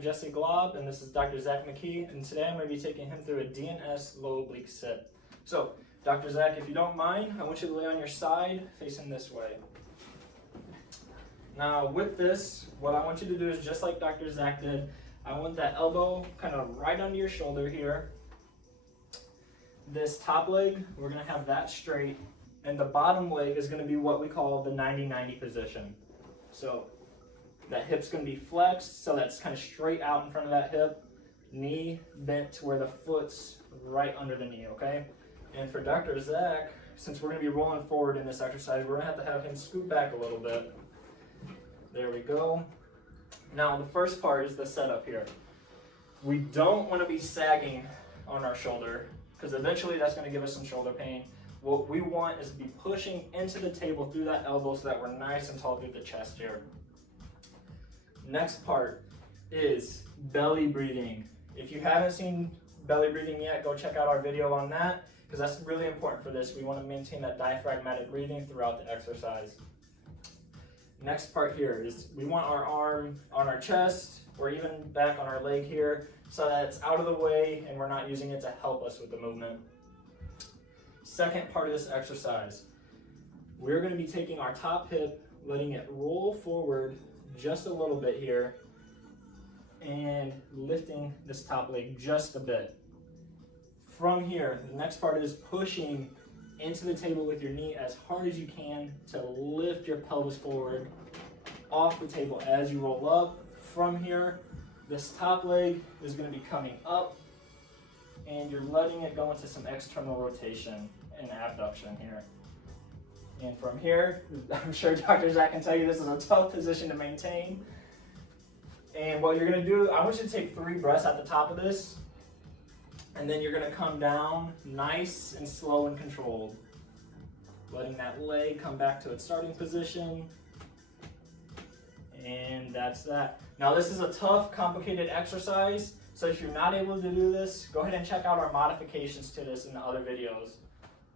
Jesse Glob, and this is Dr. Zach McKee, and today I'm going to be taking him through a DNS Low Oblique Sit. So, Dr. Zach, if you don't mind, I want you to lay on your side, facing this way. Now, with this, what I want you to do is just like Dr. Zach did, I want that elbow kind of right under your shoulder here. This top leg, we're going to have that straight, and the bottom leg is going to be what we call the 90-90 position. So, that hip's going to be flexed, so that's kind of straight out in front of that hip. Knee bent to where the foot's right under the knee, okay? And for Dr. Zach, since we're going to be rolling forward in this exercise, we're going to have him scoot back a little bit. There we go. Now, the first part is the setup here. We don't want to be sagging on our shoulder, because eventually that's going to give us some shoulder pain. What we want is to be pushing into the table through that elbow so that we're nice and tall through the chest here. Next part is belly breathing. If you haven't seen belly breathing yet, go check out our video on that, because that's really important for this. We want to maintain that diaphragmatic breathing throughout the exercise. Next part here is we want our arm on our chest or even back on our leg here so that it's out of the way and we're not using it to help us with the movement. Second part of this exercise, we're going to be taking our top hip, letting it roll forward just a little bit here, and lifting this top leg just a bit. From here, the next part is pushing into the table with your knee as hard as you can to lift your pelvis forward off the table as you roll up. From here, this top leg is going to be coming up, and you're letting it go into some external rotation and abduction here. And from here, I'm sure Dr. Zach can tell you this is a tough position to maintain. And what you're going to do, I want you to take 3 breaths at the top of this, and then you're going to come down nice and slow and controlled, letting that leg come back to its starting position. And that's that. Now, this is a tough, complicated exercise, so if you're not able to do this, go ahead and check out our modifications to this in the other videos.